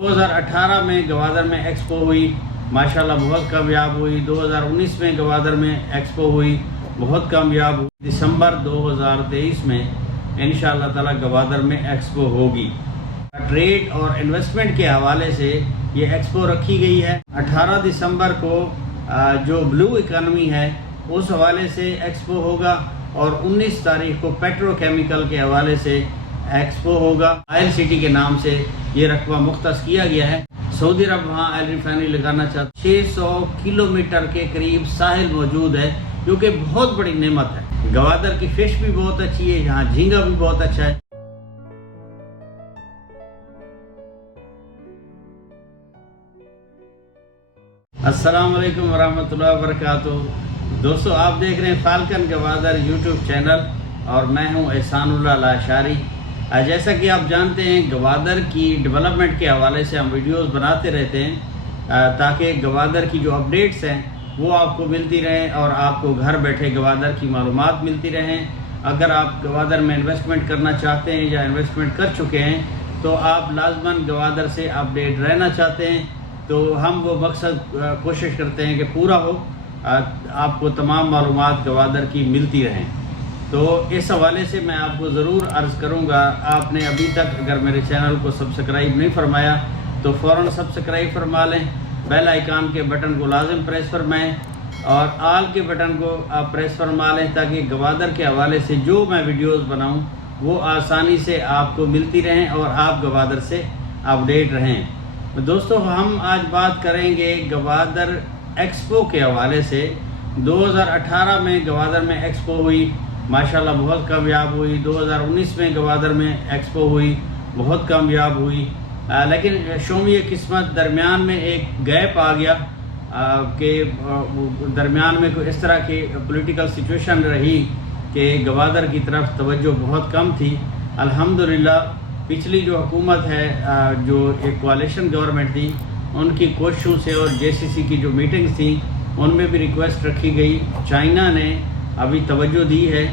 2018 میں گوادر میں ایکسپو ہوئی، ماشاءاللہ بہت کامیاب ہوئی۔ 2019 میں گوادر میں ایکسپو ہوئی، بہت کامیاب ہوئی۔ دسمبر 2023 میں انشاءاللہ تعالی گوادر میں ایکسپو ہوگی۔ ٹریڈ اور انویسٹمنٹ کے حوالے سے یہ ایکسپو رکھی گئی ہے۔ 18 دسمبر کو جو بلو اکانومی ہے اس حوالے سے ایکسپو ہوگا، اور 19 تاریخ کو پیٹرو کیمیکل کے حوالے سے ایکسپو ہوگا۔ آئل سٹی کے نام سے یہ رقبہ مختص کیا گیا ہے۔ سعودی عرب وہاں آئل ریفائنری لگانا چاہتا ہے۔ 600 کلومیٹر کے قریب ساحل موجود ہے، جو کہ بہت بڑی نعمت ہے۔ گوادر کی فش بھی بہت اچھی ہے، یہاں جھینگا بھی بہت اچھا ہے۔ السلام علیکم ورحمۃ اللہ وبرکاتہ۔ دوستو، آپ دیکھ رہے ہیں فالکن گوادر یوٹیوب چینل، اور میں ہوں احسان اللہ لاشاری۔ جیسا کہ آپ جانتے ہیں، گوادر کی ڈیولپمنٹ کے حوالے سے ہم ویڈیوز بناتے رہتے ہیں تاکہ گوادر کی جو اپڈیٹس ہیں وہ آپ کو ملتی رہیں، اور آپ کو گھر بیٹھے گوادر کی معلومات ملتی رہیں۔ اگر آپ گوادر میں انویسٹمنٹ کرنا چاہتے ہیں یا انویسٹمنٹ کر چکے ہیں تو آپ لازماً گوادر سے اپڈیٹ رہنا چاہتے ہیں، تو ہم وہ مقصد کوشش کرتے ہیں کہ پورا ہو، آپ کو تمام معلومات گوادر کی ملتی رہیں۔ تو اس حوالے سے میں آپ کو ضرور عرض کروں گا، آپ نے ابھی تک اگر میرے چینل کو سبسکرائب نہیں فرمایا تو فوراً سبسکرائب فرما لیں، بیل آئیکن کے بٹن کو لازم پریس فرمائیں، اور آل کے بٹن کو آپ پریس فرما لیں، تاکہ گوادر کے حوالے سے جو میں ویڈیوز بناؤں وہ آسانی سے آپ کو ملتی رہیں اور آپ گوادر سے اپڈیٹ رہیں۔ دوستو، ہم آج بات کریں گے گوادر ایکسپو کے حوالے سے۔ 2018 میں گوادر میں ایکسپو ہوئی، ماشاءاللہ بہت کامیاب ہوئی۔ 2019 میں گوادر میں ایکسپو ہوئی، بہت کامیاب ہوئی، لیکن شومی قسمت درمیان میں ایک گیپ آ گیا کہ درمیان میں کوئی اس طرح کی پولیٹیکل سچویشن رہی کہ گوادر کی طرف توجہ بہت کم تھی۔ الحمدللہ پچھلی جو حکومت ہے، جو ایک کوalition گورنمنٹ تھی، ان کی کوششوں سے اور JCC کی جو میٹنگز تھیں ان میں بھی ریکویسٹ رکھی گئی۔ چائنا نے ابھی توجہ دی ہے۔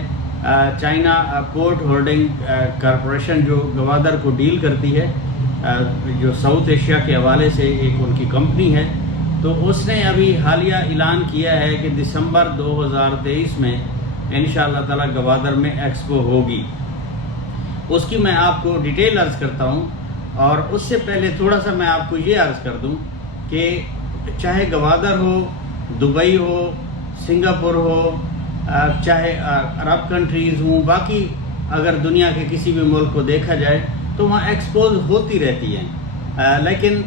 چائنا پورٹ ہولڈنگ کارپوریشن جو گوادر کو ڈیل کرتی ہے، جو ساؤتھ ایشیا کے حوالے سے ایک ان کی کمپنی ہے، تو اس نے ابھی حالیہ اعلان کیا ہے کہ دسمبر 2023 میں انشاءاللہ تعالی گوادر میں ایکسپو ہوگی۔ اس کی میں آپ کو ڈیٹیل عرض کرتا ہوں، اور اس سے پہلے تھوڑا سا میں آپ کو یہ عرض کر دوں کہ چاہے گوادر ہو، دبئی ہو، سنگاپور ہو، چاہے عرب کنٹریز ہوں، باقی اگر دنیا کے کسی بھی ملک کو دیکھا جائے تو وہاں ایکسپوز ہوتی رہتی ہیں، لیکن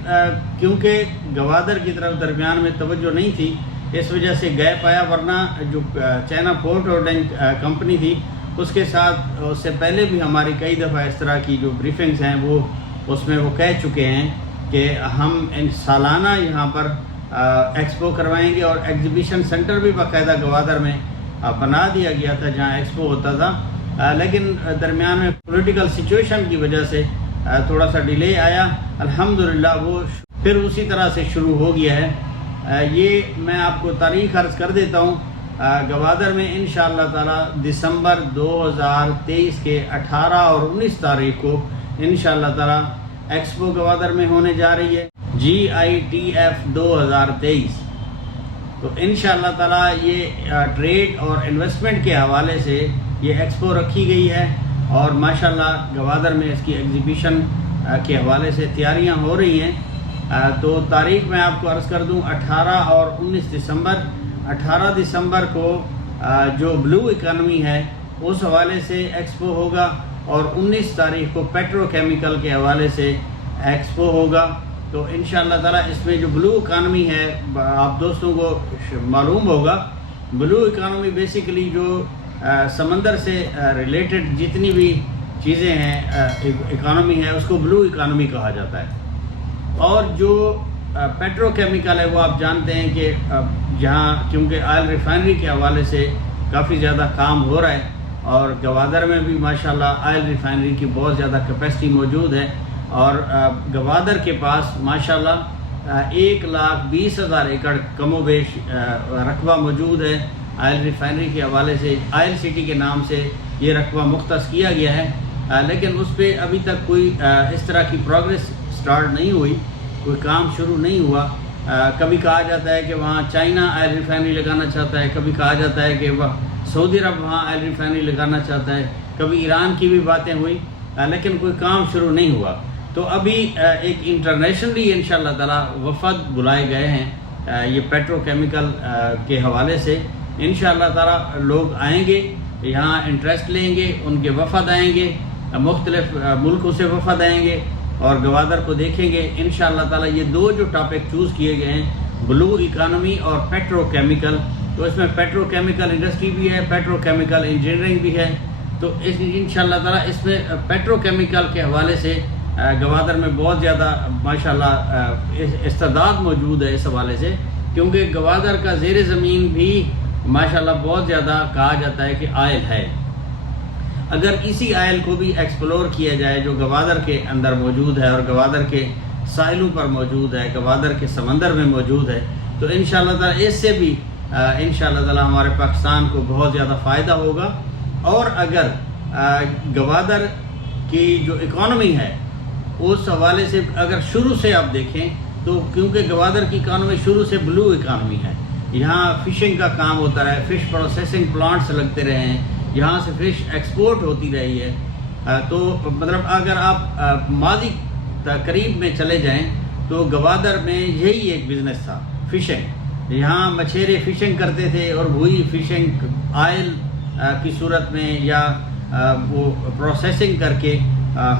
کیونکہ گوادر کی طرف درمیان میں توجہ نہیں تھی، اس وجہ سے گیپ آیا۔ ورنہ جو چائنا پورٹ ہولڈنگ کمپنی تھی، اس کے ساتھ اس سے پہلے بھی ہماری کئی دفعہ اس طرح کی جو بریفنگز ہیں وہ اس میں وہ کہہ چکے ہیں کہ ہم سالانہ یہاں پر ایکسپو کروائیں گے، اور ایگزیبیشن سینٹر بھی باقاعدہ گوادر میں بنا دیا گیا تھا جہاں ایکسپو ہوتا تھا، لیکن درمیان میں پولیٹیکل سچویشن کی وجہ سے تھوڑا سا ڈیلے آیا۔ الحمدللہ وہ پھر اسی طرح سے شروع ہو گیا ہے۔ یہ میں آپ کو تاریخ عرض کر دیتا ہوں۔ گوادر میں انشاءاللہ تعالی دسمبر 2023 کے 18 اور 19 تاریخ کو انشاءاللہ تعالی ایکسپو گوادر میں ہونے جا رہی ہے، GITF 2023۔ تو انشاءاللہ تعالی یہ ٹریڈ اور انویسٹمنٹ کے حوالے سے یہ ایکسپو رکھی گئی ہے، اور ماشاءاللہ گوادر میں اس کی ایگزیبیشن کے حوالے سے تیاریاں ہو رہی ہیں۔ تو تاریخ میں آپ کو عرض کر دوں، 18 اور 19 دسمبر۔ 18 دسمبر کو جو بلو اکانومی ہے اس حوالے سے ایکسپو ہوگا، اور 19 تاریخ کو پیٹرو کیمیکل کے حوالے سے ایکسپو ہوگا۔ تو انشاءاللہ تعالی اس میں جو بلو اکانومی ہے، آپ دوستوں کو معلوم ہوگا، بلو اکانومی بیسیکلی جو سمندر سے ریلیٹڈ جتنی بھی چیزیں ہیں، اکانومی ہے، اس کو بلو اکانومی کہا جاتا ہے۔ اور جو پیٹرو کیمیکل ہے وہ آپ جانتے ہیں کہ جہاں کیونکہ آئل ریفائنری کے حوالے سے کافی زیادہ کام ہو رہا ہے، اور گوادر میں بھی ماشاءاللہ آئل ریفائنری کی بہت زیادہ کیپیسٹی موجود ہے، اور گوادر کے پاس ماشاءاللہ 1,20,000 ایکڑ کم و بیش رقبہ موجود ہے آئل ریفائنری کے حوالے سے۔ آئل سٹی کے نام سے یہ رقبہ مختص کیا گیا ہے، لیکن اس پہ ابھی تک کوئی اس طرح کی پروگریس سٹارٹ نہیں ہوئی، کوئی کام شروع نہیں ہوا. کبھی کہا جاتا ہے کہ وہاں چائنا آئل ریفائنری لگانا چاہتا ہے، کبھی کہا جاتا ہے کہ وہ سعودی عرب وہاں آئل ریفائنری لگانا چاہتا ہے، کبھی ایران کی بھی باتیں ہوئی، لیکن کوئی کام شروع نہیں ہوا. تو ابھی ایک انٹرنیشنلی انشاءاللہ تعالی وفد بلائے گئے ہیں یہ پیٹرو کیمیکل کے حوالے سے. انشاءاللہ تعالی لوگ آئیں گے یہاں، انٹرسٹ لیں گے، ان کے وفد آئیں گے، مختلف ملکوں سے وفد آئیں گے اور گوادر کو دیکھیں گے انشاءاللہ تعالی. یہ دو جو ٹاپک چوز کیے گئے ہیں، بلو اکانومی اور پیٹرو کیمیکل، تو اس میں پیٹرو کیمیکل انڈسٹری بھی ہے، پیٹرو کیمیکل انجینئرنگ بھی ہے. تو انشاءاللہ تعالی اس میں پیٹرو کیمیکل کے حوالے سے گوادر میں بہت زیادہ ماشاءاللہ استعداد موجود ہے اس حوالے سے، کیونکہ گوادر کا زیر زمین بھی ماشاءاللہ بہت زیادہ کہا جاتا ہے کہ آئل ہے. اگر اسی آئل کو بھی ایکسپلور کیا جائے جو گوادر کے اندر موجود ہے اور گوادر کے ساحلوں پر موجود ہے، گوادر کے سمندر میں موجود ہے، تو انشاءاللہ تعالی اس سے بھی انشاءاللہ تعالی ہمارے پاکستان کو بہت زیادہ فائدہ ہوگا. اور اگر گوادر کی جو اکانومی ہے اس حوالے سے اگر شروع سے آپ دیکھیں تو کیونکہ گوادر کی اکانومی شروع سے بلو اکانومی ہے، یہاں فشنگ کا کام ہوتا رہا ہے، فش پروسیسنگ پلانٹس لگتے رہے ہیں، یہاں سے فش ایکسپورٹ ہوتی رہی ہے. تو مطلب اگر آپ ماضی قریب میں چلے جائیں تو گوادر میں یہی ایک بزنس تھا، فشنگ. یہاں مچھیرے فشنگ کرتے تھے اور وہی فشنگ آئل کی صورت میں یا وہ پروسیسنگ کر کے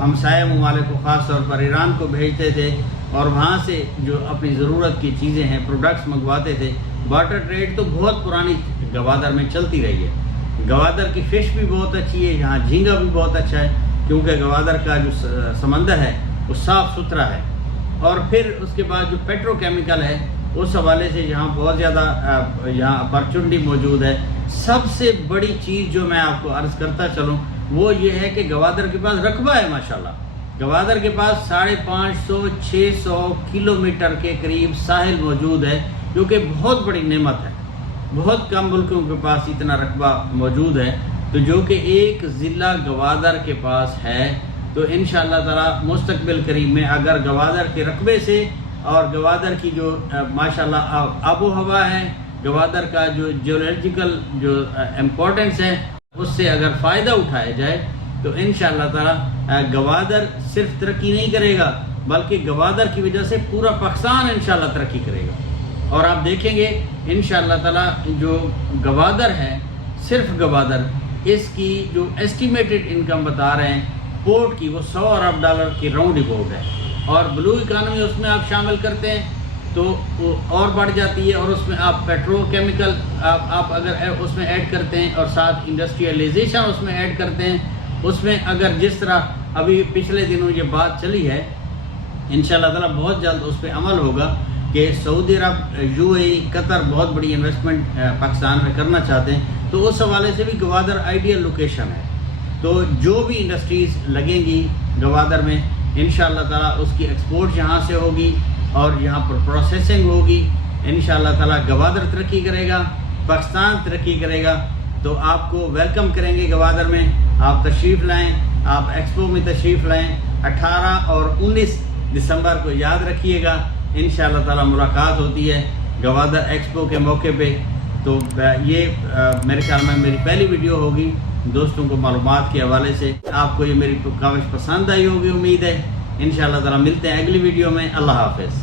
ہمسایہ ممالک کو خاص طور پر ایران کو بھیجتے تھے اور وہاں سے جو اپنی ضرورت کی چیزیں ہیں پروڈکٹس منگواتے تھے. بارٹر ٹریڈ تو بہت پرانی گوادر میں چلتی رہی ہے. گوادر کی فش بھی بہت اچھی ہے، یہاں جھینگا بھی بہت اچھا ہے کیونکہ گوادر کا جو سمندر ہے وہ صاف ستھرا ہے. اور پھر اس کے بعد جو پیٹرو کیمیکل ہے اس حوالے سے یہاں بہت زیادہ یہاں اپرچونٹی موجود ہے. سب سے بڑی چیز جو میں آپ کو عرض کرتا چلوں وہ یہ ہے کہ گوادر کے پاس رقبہ ہے ماشاءاللہ. گوادر کے پاس 550-600 کلومیٹر کے قریب ساحل موجود ہے، جو کہ بہت بڑی نعمت ہے. بہت کم ملکوں کے پاس اتنا رقبہ موجود ہے، تو جو کہ ایک ضلع گوادر کے پاس ہے. تو انشاءاللہ تعالی مستقبل قریب میں اگر گوادر کے رقبے سے اور گوادر کی جو ماشاءاللہ آب و ہوا ہے، گوادر کا جو جیولوجیکل جو امپورٹنس ہے، اس سے اگر فائدہ اٹھایا جائے تو انشاءاللہ تعالی گوادر صرف ترقی نہیں کرے گا بلکہ گوادر کی وجہ سے پورا پاکستان انشاءاللہ ترقی کرے گا. اور آپ دیکھیں گے انشاءاللہ تعالی جو گوادر ہے، صرف گوادر، اس کی جو ایسٹیمیٹڈ انکم بتا رہے ہیں پورٹ کی وہ $100 ارب کی راؤنڈ اباؤٹ ہے. اور بلو اکانومی اس میں آپ شامل کرتے ہیں تو وہ اور بڑھ جاتی ہے، اور اس میں آپ پیٹرو کیمیکل آپ اگر اس میں ایڈ کرتے ہیں اور ساتھ انڈسٹریلائزیشن اس میں ایڈ کرتے ہیں، اس میں اگر جس طرح ابھی پچھلے دنوں یہ بات چلی ہے انشاءاللہ تعالی بہت جلد اس پہ عمل ہوگا کہ سعودی عرب، UAE، قطر بہت بڑی انویسٹمنٹ پاکستان میں کرنا چاہتے ہیں. تو اس حوالے سے بھی گوادر آئیڈیل لوکیشن ہے. تو جو بھی انڈسٹریز لگیں گی گوادر میں انشاءاللہ تعالی اس کی ایکسپورٹ یہاں سے ہوگی اور یہاں پر پروسیسنگ ہوگی. انشاءاللہ تعالی گوادر ترقی کرے گا، پاکستان ترقی کرے گا. تو آپ کو ویلکم کریں گے گوادر میں. آپ تشریف لائیں، آپ ایکسپو میں تشریف لائیں. 18 اور 19 دسمبر کو یاد رکھیے گا، انشاءاللہ تعالی ملاقات ہوتی ہے گوادر ایکسپو کے موقع پہ. تو یہ میرے خیال میں میری پہلی ویڈیو ہوگی دوستوں کو معلومات کے حوالے سے. آپ کو یہ میری کاوش پسند آئی ہوگی امید ہے. انشاءاللہ تعالی ملتے ہیں اگلی ویڈیو میں. اللہ حافظ.